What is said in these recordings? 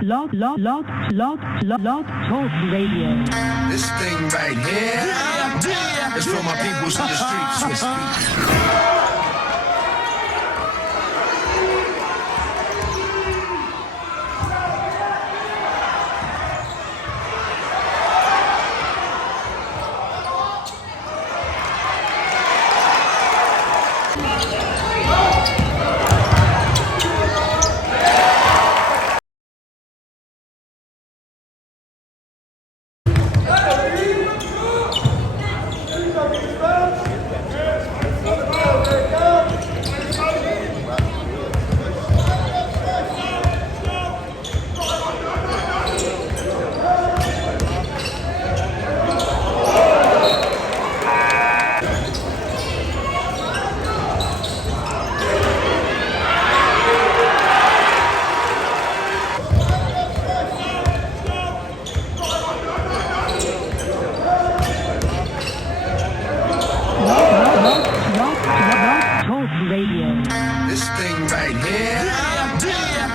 Talk Radio. This thing right here is for my peoples in the streets. This thing right here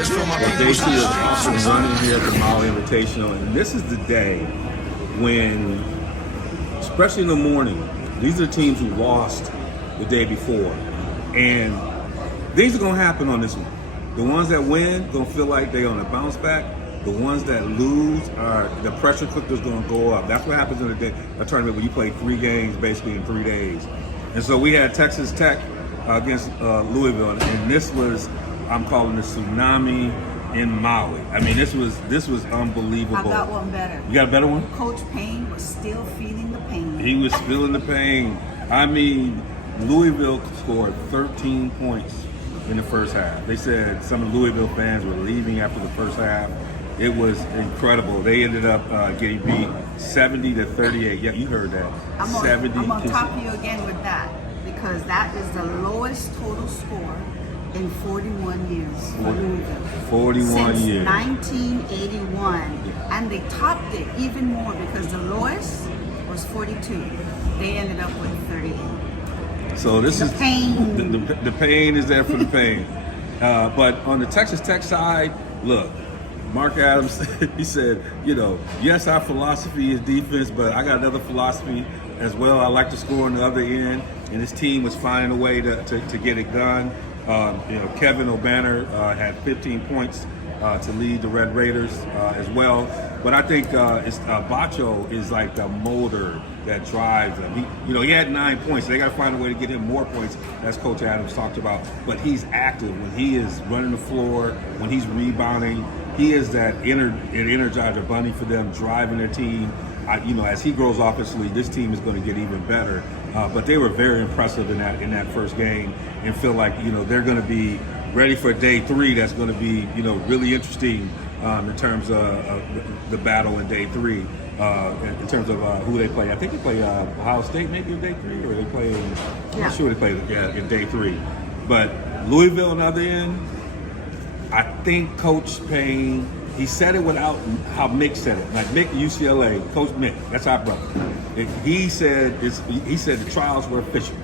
is for my peoples in the streets. Running here at the Maui Invitational, and this is the day when, especially in the morning, these are teams who lost the day before, and things are going to happen on this one. The ones that win going to feel like they're on a bounce back. The ones that lose are the pressure cooker's going to go up. That's what happens in a tournament when you play 3 games basically in 3 days. And so we had Texas Tech against Louisville, and this was, I'm calling the tsunami in Maui. I mean, this was unbelievable. I got one better. You got a better one? Coach Payne was still feeling the pain. He was feeling the pain. I mean, Louisville scored 13 points in the first half. They said some of the Louisville fans were leaving after the first half. It was incredible. They ended up getting beat 70-38. Yeah, you heard that. I'm gonna top you again with that, because that is the lowest total score in 41 years for Louisville. 41 Since years. 1981. And they topped it even more because the lowest was 42. They ended up with 38. So this The is pain. The pain is there for the pain. But on the Texas Tech side, look, Mark Adams, he said, yes, our philosophy is defense, but I got another philosophy as well. I like to score on the other end, and his team was finding a way to get it done. Kevin O'Banner had 15 points to lead the Red Raiders as well. But I think Bacho is like the motor that drives them. He had 9 points. So they got to find a way to get him more points, as Coach Adams talked about. But he's active when he is running the floor, when he's rebounding. He is that energizer bunny for them, driving their team. As he grows offensively, this team is going to get even better. But they were very impressive in that first game, and feel like they're going to be ready for day 3. That's going to be really interesting in terms of the battle in day 3. In terms of who they play. I think they play Ohio State maybe in day 3, or they play I'm not sure they play in day 3. But Louisville on the other end, I think Coach Payne, he said it without how Mick said it. Like Mick, UCLA, Coach Mick, that's our brother. He said the trials were official.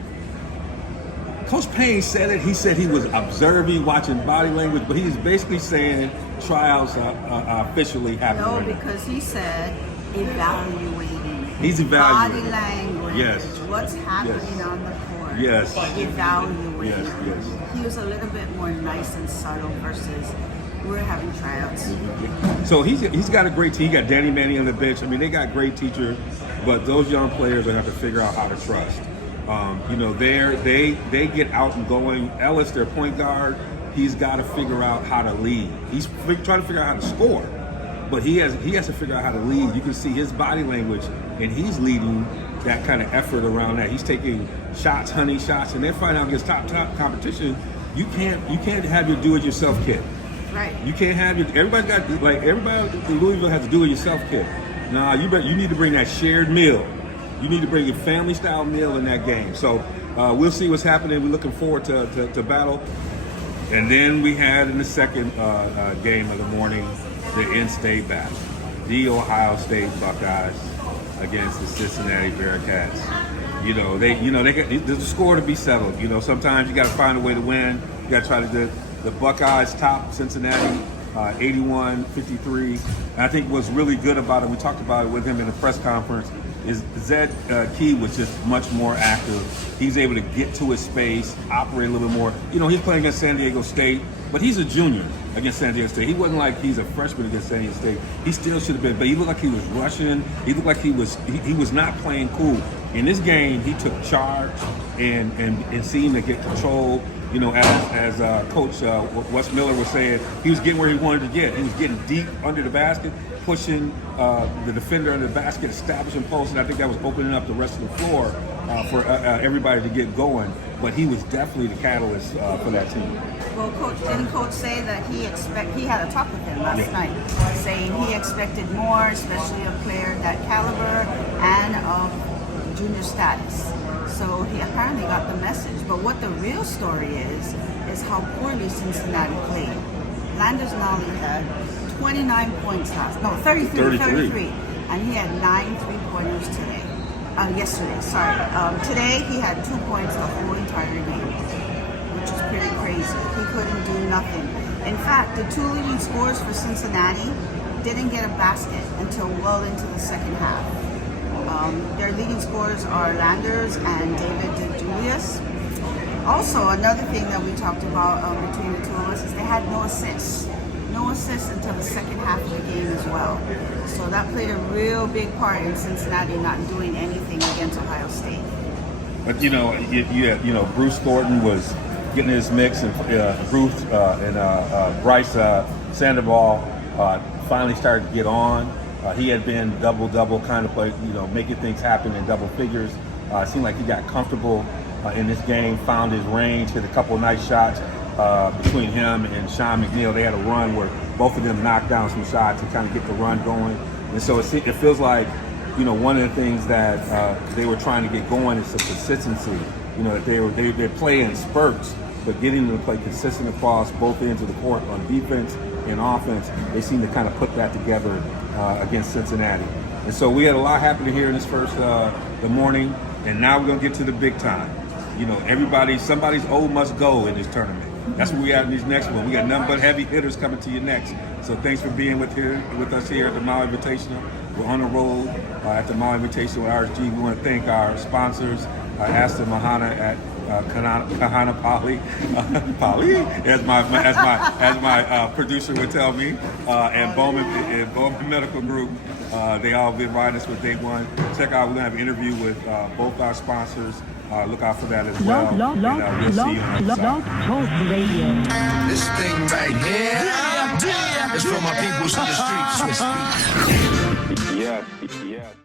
Coach Payne said it. He said he was observing, watching body language, but he's basically saying trials are officially happening. No, because he said evaluating. He's evaluating. Body language. Yes. What's happening on the court. Yes. Evaluating. Yes. He was a little bit more nice and subtle versus we're having tryouts. So he's got a great team. He got Danny Manning on the bench. I mean, they got great teachers, but those young players are going to have to figure out how to trust. They get out and going. Ellis, their point guard, he's got to figure out how to lead. He's trying to figure out how to score, but he has to figure out how to lead. You can see his body language, and he's leading that kind of effort around that. He's taking shots, honey shots, and they're finding out against top competition. You can't have your do-it-yourself kit. Right. You can't have everybody in Louisville has a do-it-yourself kit. Nah, you need to bring that shared meal. You need to bring your family-style meal in that game. So we'll see what's happening. We're looking forward to battle. And then we had in the second game of the morning, the in-state battle. The Ohio State Buckeyes against the Cincinnati Bearcats. There's a score to be settled. Sometimes you got to find a way to win. You got to try to do. The Buckeyes top Cincinnati 81-53. And I think what's really good about it, we talked about it with him in the press conference, is Zed Key was just much more active. He's able to get to his space, operate a little bit more. You know, he's playing against San Diego State, but he's a junior against San Diego State. He wasn't like he's a freshman against San Diego State. He still should have been, but he looked like he was rushing. He looked like he was not playing cool. In this game, he took charge and seemed to get control. You know, as Coach Wes Miller was saying, he was getting where he wanted to get. He was getting deep under the basket, pushing the defender under the basket, establishing posts, and I think that was opening up the rest of the floor for everybody to get going. But he was definitely the catalyst for that team. Well, didn't Coach say that he had a talk with him last night, saying he expected more, especially a player that caliber and of junior status. So he apparently got the message. But what the real story is how poorly Cincinnati played. Landers Nolly had 29 points 33. And he had 9 3-pointers today. Yesterday, sorry. Today he had 2 points the whole entire game, which is pretty crazy. He couldn't do nothing. In fact, the 2 leading scorers for Cincinnati didn't get a basket until well into the second half. Their leading scorers are Landers and David DeJulius. Also, another thing that we talked about between the two of us is they had no assists. No assists until the second half of the game as well. So that played a real big part in Cincinnati not doing anything against Ohio State. But you know, Bruce Thornton was getting his mix, and Bryce Sandoval finally started to get on. He had been double kind of play, you know, making things happen in double figures. It seemed like he got comfortable in this game, found his range, hit a couple of nice shots between him and Sean McNeil. They had a run where both of them knocked down some shots to kind of get the run going. And so it feels like, you know, one of the things that they were trying to get going is the consistency. You know, that they play in spurts, but getting them to play consistent across both ends of the court on defense and offense, they seem to kind of put that together against Cincinnati. And so we had a lot happening here in this first the morning, and now we're gonna get to the big time. You know, somebody's old must go in this tournament. That's what we got in these next one. We got nothing but heavy hitters coming to you next. So thanks for being with us here at the Maui Invitational. We're on the road at the Maui Invitational with RSG. We want to thank our sponsors, Asta Mahana at Kahana Poly, as my producer would tell me, and Bowman Medical Group. They all been riding us with day one. Check out, we're gonna have an interview with both our sponsors. Look out for that as well. Log Talk Radio. This thing right here is for my peoples in the streets. Yes.